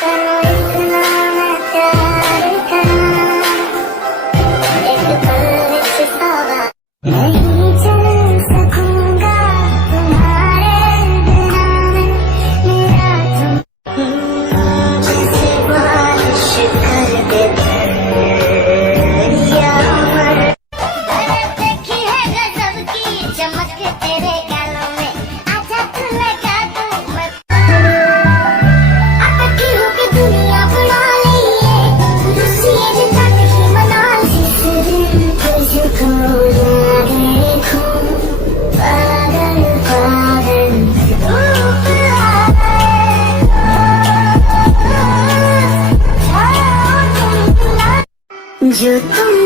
करो इतना मैं प्यार करा, एक पल विच सौदा नहीं चल सकूंगा तुम्हारे बिना मैं, मेरा तुम जैसे बारिश कर दे या मर। देखी है गजब की चमक तेरे गालों में, आजा तू लगा दूं मैं अटकी होके दुनिया बना लिए, रुसिए जितना नहीं मना ली, तुझको लागे खूं पागल पागल रूप आए, जो तुम